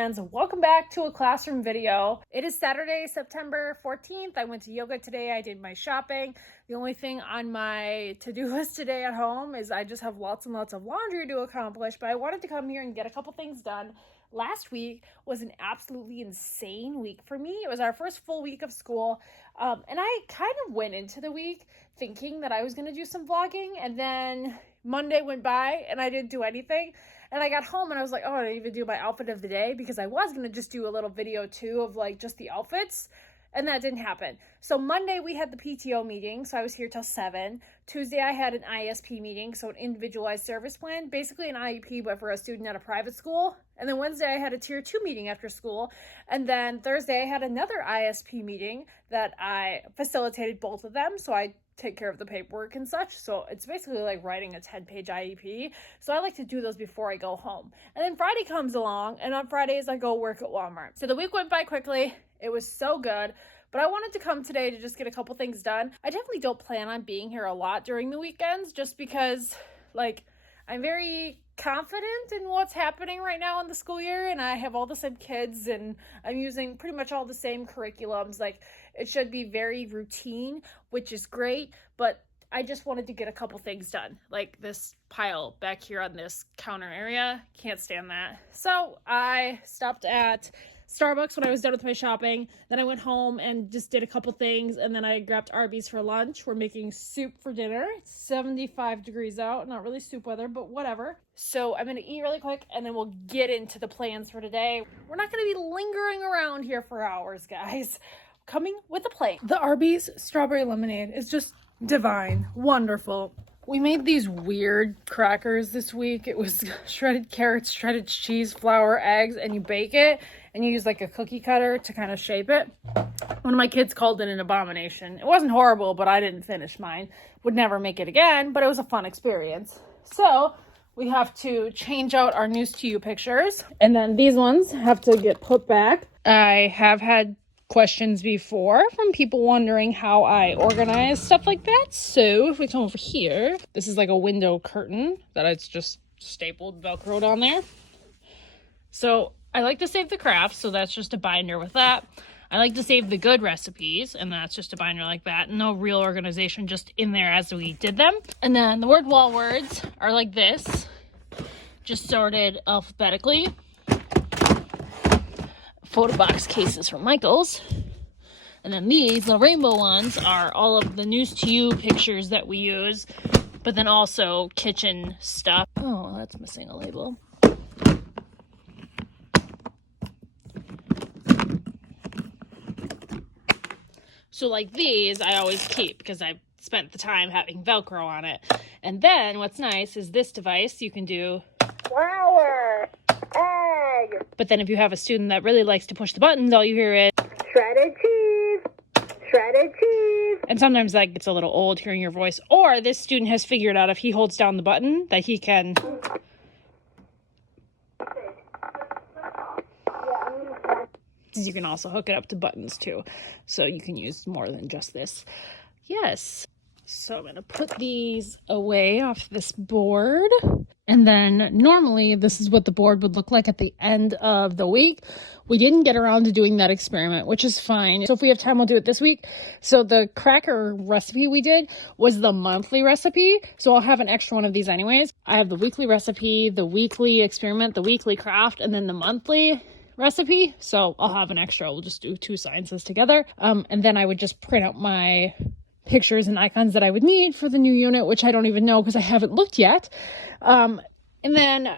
friends, welcome back to a classroom video. It is Saturday, September 14th. I went to yoga today. I did my shopping. The only thing on my to-do list today at home is I just have lots and lots of laundry to accomplish, but I wanted to come here and get a couple things done. Last week was an absolutely insane week for me. It was our first full week of school, and I kind of went into the week thinking that I was going to do some vlogging, and then Monday went by and I didn't do anything. And I got home and I was like, oh, I didn't even do my outfit of the day, because I was going to just do a little video too of like just the outfits. And that didn't happen. So Monday we had the PTO meeting, so I was here till 7. Tuesday I had an ISP meeting, so an individualized service plan, basically an IEP but for a student at a private school. And then Wednesday I had a tier 2 meeting after school. And then Thursday I had another ISP meeting that I facilitated both of them, so I take care of the paperwork and such. So it's basically like writing a 10-page IEP. So I like to do those before I go home. And then Friday comes along, and on Fridays I go work at Walmart. So the week went by quickly. It was so good, but I wanted to come today to just get a couple things done. I definitely don't plan on being here a lot during the weekends, just because like I'm very confident in what's happening right now in the school year, and I have all the same kids and I'm using pretty much all the same curriculums. Like it should be very routine, which is great, but I just wanted to get a couple things done. Like this pile back here on this counter area, can't stand that. So I stopped at Starbucks when I was done with my shopping. Then I went home and just did a couple things, and then I grabbed Arby's for lunch. We're making soup for dinner. It's 75 degrees out. Not really soup weather, but whatever. So I'm gonna eat really quick and then we'll get into the plans for today. We're not gonna be lingering around here for hours, guys. Coming with a plan. The Arby's strawberry lemonade is just divine, wonderful. We made these weird crackers this week. It was shredded carrots, shredded cheese, flour, eggs, and you bake it and you use like a cookie cutter to kind of shape it. One of my kids called it an abomination. It wasn't horrible, but I didn't finish mine. Would never make it again, but it was a fun experience. So we have to change out our news to you pictures, and then these ones have to get put back. I have had questions before from people wondering how I organize stuff like that. So if we come over here, this is like a window curtain that it's just stapled, velcroed on there. So I like to save the crafts, so that's just a binder with that. I like to save the good recipes, and that's just a binder like that. No real organization, just in there as we did them. And then the word wall words are like this, just sorted alphabetically. Photo box cases from Michael's. And then these little rainbow ones are all of the news to you pictures that we use, but then also kitchen stuff. Oh, that's missing a label. So like these I always keep because I spent the time having Velcro on it. And then what's nice is this device, you can do flour, egg. But then if you have a student that really likes to push the buttons, all you hear is shredded cheese, shredded cheese. And sometimes that gets a little old hearing your voice. Or this student has figured out if he holds down the button that he can. You can also hook it up to buttons too. So you can use more than just this. Yes. So I'm going to put these away off this board. And then normally this is what the board would look like at the end of the week. We didn't get around to doing that experiment, which is fine. So if we have time, we'll do it this week. So the cracker recipe we did was the monthly recipe. So I'll have an extra one of these anyways. I have the weekly recipe, the weekly experiment, the weekly craft, and then the monthly recipe. So I'll have an extra. We'll just do 2 sciences together. And then I would just print out my pictures and icons that I would need for the new unit, which I don't even know because I haven't looked yet. And then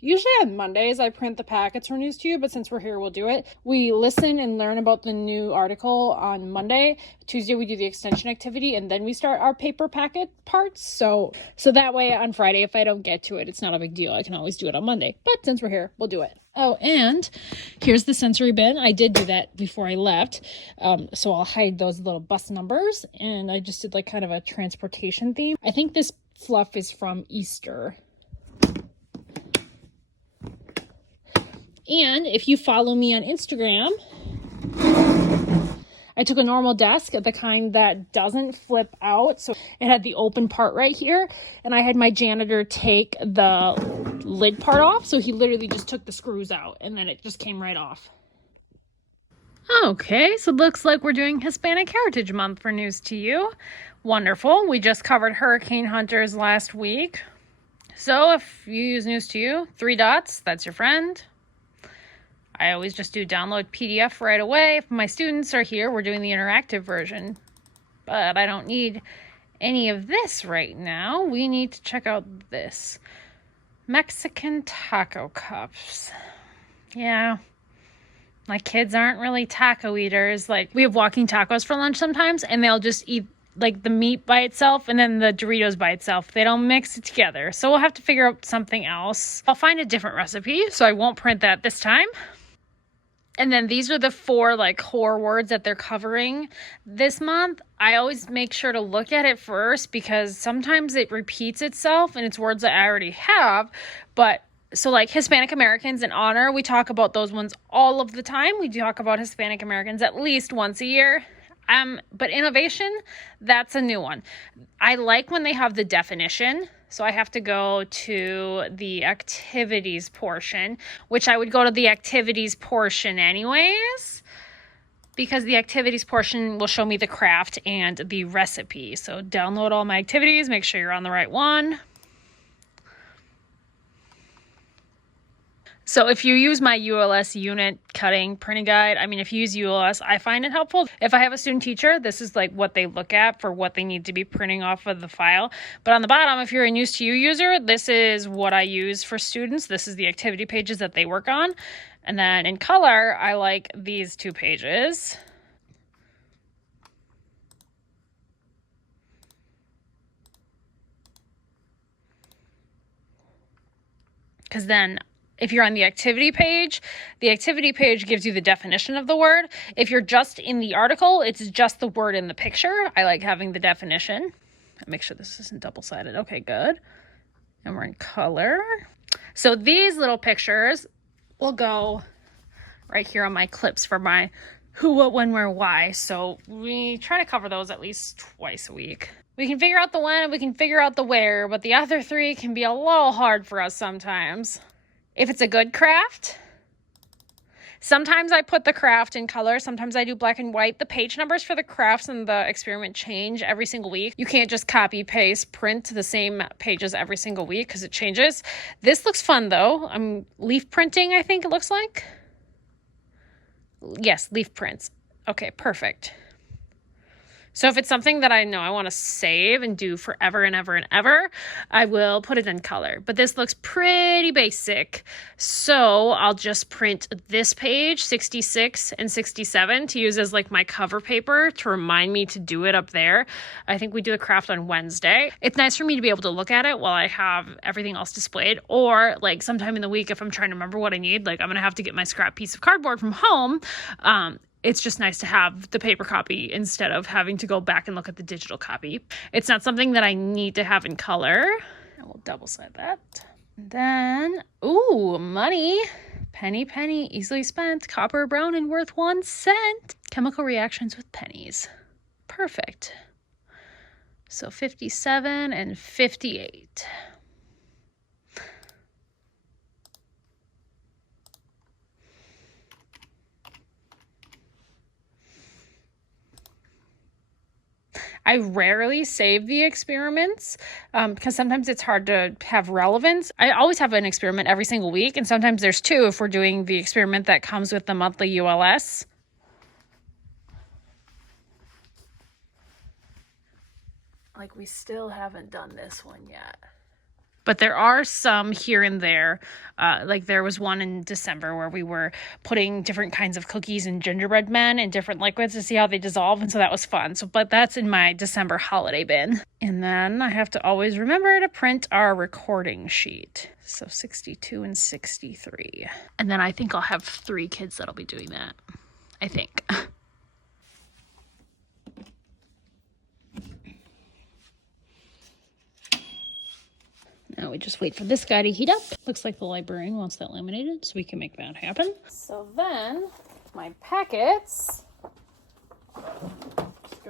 usually on Mondays I print the packets for News to You, but since we're here, we'll do it. We listen and learn about the new article on Monday. Tuesday we do the extension activity, and then we start our paper packet parts. So that way on Friday, if I don't get to it, it's not a big deal. I can always do it on Monday. But since we're here, we'll do it. Oh, and here's the sensory bin. I did do that before I left. So I'll hide those little bus numbers. And I just did like kind of a transportation theme. I think this fluff is from Easter. And if you follow me on Instagram, I took a normal desk, the kind that doesn't flip out. So it had the open part right here. And I had my janitor take the lid part off. So he literally just took the screws out and then it just came right off. Okay, so it looks like we're doing Hispanic Heritage Month for News to You. Wonderful. We just covered hurricane hunters last week. So if you use News to You, 3 dots, that's your friend. I always just do download PDF right away. If my students are here, we're doing the interactive version. But I don't need any of this right now. We need to check out this. Mexican taco cups. Yeah. My kids aren't really taco eaters. Like, we have walking tacos for lunch sometimes, and they'll just eat like the meat by itself and then the Doritos by itself. They don't mix it together. So we'll have to figure out something else. I'll find a different recipe, so I won't print that this time. And then these are the 4 like core words that they're covering this month. I always make sure to look at it first because sometimes it repeats itself and it's words that I already have. But so like Hispanic Americans in honor, we talk about those ones all of the time. We talk about Hispanic Americans at least once a year. But innovation, that's a new one. I like when they have the definition. So I have to go to the activities portion, which I would go to the activities portion anyways, because the activities portion will show me the craft and the recipe. So download all my activities, make sure you're on the right one. So if you use my ULS unit cutting printing guide, I mean, if you use ULS, I find it helpful. If I have a student teacher, this is like what they look at for what they need to be printing off of the file. But on the bottom, if you're a News to You user, this is what I use for students. This is the activity pages that they work on. And then in color, I like these 2 pages. Because then if you're on the activity page gives you the definition of the word. If you're just in the article, it's just the word in the picture. I like having the definition. Make sure this isn't double-sided. Okay, good. And we're in color. So these little pictures will go right here on my clips for my who, what, when, where, why. So we try to cover those at least twice a week. We can figure out the when and we can figure out the where, but the other 3 can be a little hard for us sometimes. If it's a good craft, sometimes I put the craft in color. Sometimes I do black and white. The page numbers for the crafts and the experiment change every single week. You can't just copy, paste, print the same pages every single week because it changes. This looks fun though. I'm leaf printing, I think it looks like. Yes, leaf prints. Okay, perfect. So if it's something that I know I want to save and do forever and ever and ever, I will put it in color. But this looks pretty basic. So I'll just print this page, 66 and 67, to use as like my cover paper to remind me to do it up there. I think we do the craft on Wednesday. It's nice for me to be able to look at it while I have everything else displayed. Or like sometime in the week, if I'm trying to remember what I need, like I'm going to have to get my scrap piece of cardboard from home. It's just nice to have the paper copy instead of having to go back and look at the digital copy. It's not something that I need to have in color. And we'll double side that. And then, ooh, money. Penny, penny, easily spent. Copper, brown, and worth 1 cent. Chemical reactions with pennies. Perfect. So 57 and 58. I rarely save the experiments because sometimes it's hard to have relevance. I always have an experiment every single week, and sometimes there's 2 if we're doing the experiment that comes with the monthly ULS. Like, we still haven't done this one yet. But there are some here and there. Like there was one in December where we were putting different kinds of cookies and gingerbread men in different liquids to see how they dissolve. And so that was fun. So, but that's in my December holiday bin. And then I have to always remember to print our recording sheet. So 62 and 63. And then I think I'll have 3 kids that'll be doing that. I think. Now we just wait for this guy to heat up. Looks like the librarian wants that laminated, so we can make that happen. So then, my packets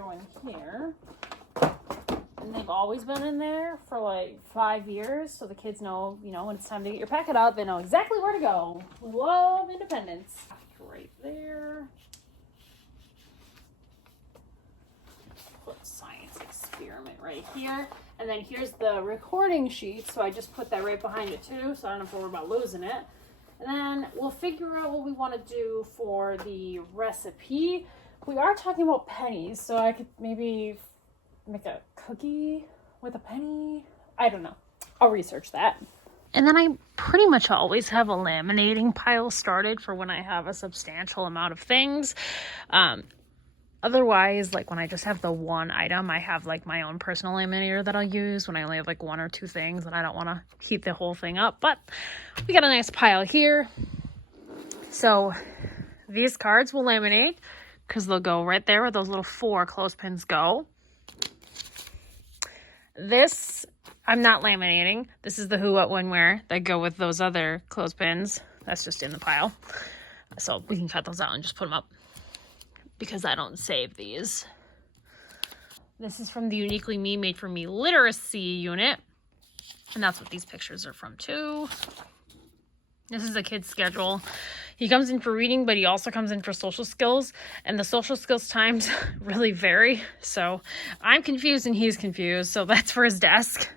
go in here. And they've always been in there for like 5 years, so the kids know, you know, when it's time to get your packet out, they know exactly where to go. We love independence. Right there. Put science experiment right here. And then here's the recording sheet, so I just put that right behind it too, so I don't have to worry about losing it. And then we'll figure out what we want to do for the recipe. We are talking about pennies, so I could maybe make a cookie with a penny. I don't know. I'll research that. And then I pretty much always have a laminating pile started for when I have a substantial amount of things. Otherwise, like when I just have the one item, I have like my own personal laminator that I'll use when I only have like 1 or 2 things and I don't want to heat the whole thing up. But we got a nice pile here. So these cards will laminate because they'll go right there where those little 4 clothespins go. This, I'm not laminating. This is the who, what, when, where that go with those other clothespins. That's just in the pile. So we can cut those out and just put them up because I don't save these. This is from the Uniquely Me Made For Me literacy unit. And that's what these pictures are from too. This is a kid's schedule. He comes in for reading, but he also comes in for social skills. And the social skills times really vary. So I'm confused and he's confused. So that's for his desk.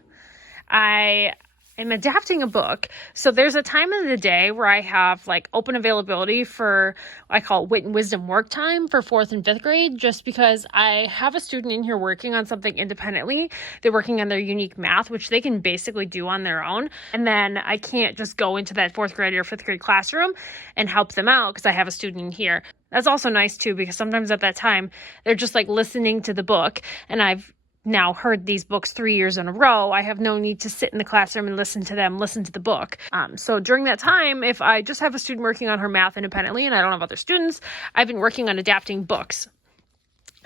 I am adapting a book. So there's a time of the day where I have like open availability for, I call it wit and wisdom work time for 4th and 5th grade, just because I have a student in here working on something independently. They're working on their unique math, which they can basically do on their own. And then I can't just go into that 4th grade or 5th grade classroom and help them out because I have a student in here. That's also nice too, because sometimes at that time they're just like listening to the book, and I've now heard these books 3 years in a row. I have no need to sit in the classroom and listen to them, listen to the book. So during that time, if I just have a student working on her math independently and I don't have other students, I've been working on adapting books.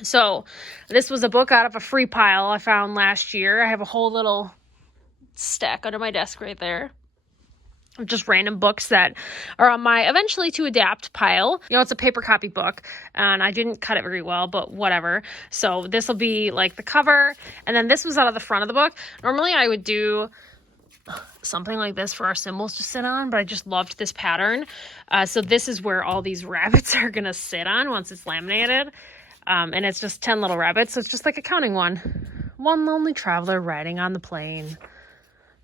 So this was a book out of a free pile I found last year. I have a whole little stack under my desk right there. Just random books that are on my eventually to adapt pile. You know, it's a paper copy book and I didn't cut it very well, but whatever. So this will be like the cover. And then this was out of the front of the book. Normally I would do something like this for our symbols to sit on, but I just loved this pattern. So this is where all these rabbits are going to sit on once it's laminated. And it's just 10 little rabbits. So it's just like a counting one. One lonely traveler riding on the plain.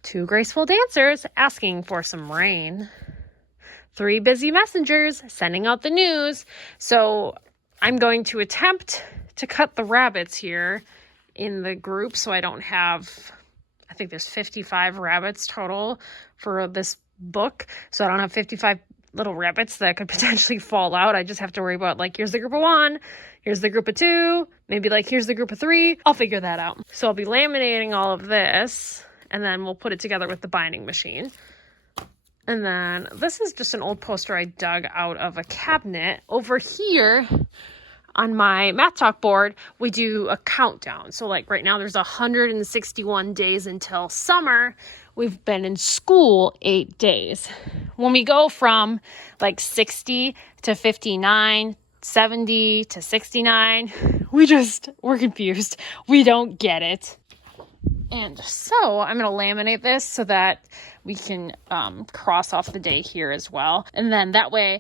2 graceful dancers asking for some rain. 3 busy messengers sending out the news. So I'm going to attempt to cut the rabbits here in the group so I don't have, I think there's 55 rabbits total for this book. So I don't have 55 little rabbits that could potentially fall out. I just have to worry about like, here's the group of 1, here's the group of 2, maybe like here's the group of 3. I'll figure that out. So I'll be laminating all of this. And then we'll put it together with the binding machine. And then this is just an old poster I dug out of a cabinet. Over here on my Math Talk board, we do a countdown. So like right now there's 161 days until summer. We've been in school 8 days. When we go from like 60 to 59, 70 to 69, we're confused. We don't get it. And so I'm going to laminate this so that we can cross off the day here as well. And then that way,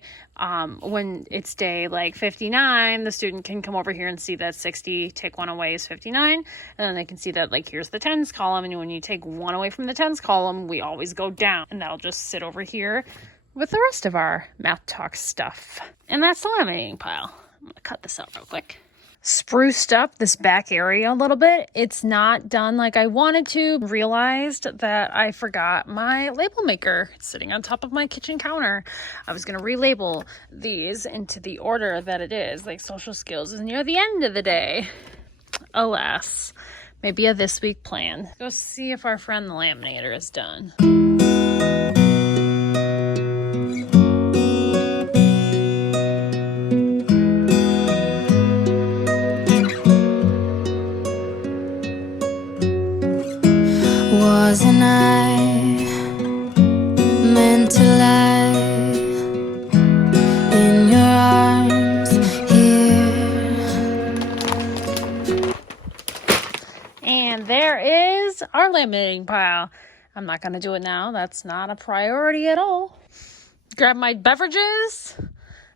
when it's day like 59, the student can come over here and see that 60, take 1 away is 59. And then they can see that like here's the tens column. And when you take 1 away from the tens column, we always go down. And that'll just sit over here with the rest of our Math Talk stuff. And that's the laminating pile. I'm going to cut this out real quick. Spruced up this back area a little bit. It's not done like I wanted to. Realized that I forgot my label maker. It's sitting on top of my kitchen counter. I was going to relabel these into the order that it is, like social skills is near the end of the day. Alas, maybe a this week plan. Go see if our friend the laminator is done. Wasn't I meant to lie in your arms here? there is our laminating pile. I'm not going to do it now. That's not a priority at all. Grab my beverages,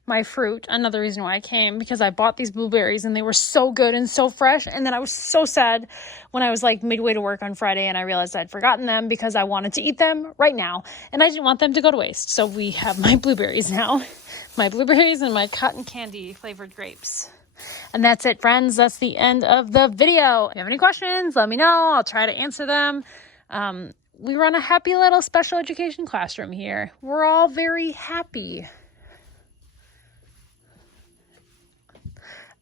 my fruit. Another reason why I came, because I bought these blueberries and they were so good and so fresh. And then I was so sad when I was like midway to work on Friday and I realized I'd forgotten them because I wanted to eat them right now. And I didn't want them to go to waste. So we have my blueberries now. My blueberries and my cotton candy flavored grapes. And that's it, friends. That's the end of the video. If you have any questions, let me know. I'll try to answer them. We run a happy little special education classroom here. We're all very happy.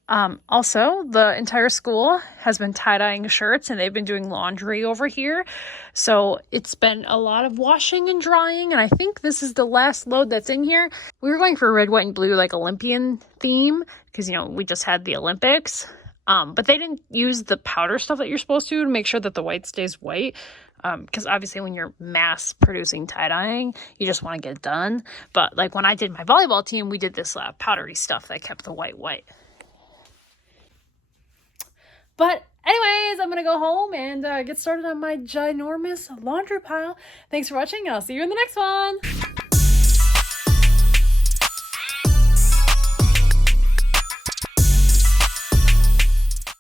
Also, the entire school has been tie-dyeing shirts and they've been doing laundry over here. So it's been a lot of washing and drying. And I think this is the last load that's in here. We were going for red, white, and blue, like Olympian theme, because, you know, we just had the Olympics. But they didn't use the powder stuff that you're supposed to make sure that the white stays white. Because obviously when you're mass producing tie-dyeing, you just want to get it done. But like when I did my volleyball team, we did this powdery stuff that kept the white white. But anyways, I'm going to go home and get started on my ginormous laundry pile. Thanks for watching. I'll see you in the next one.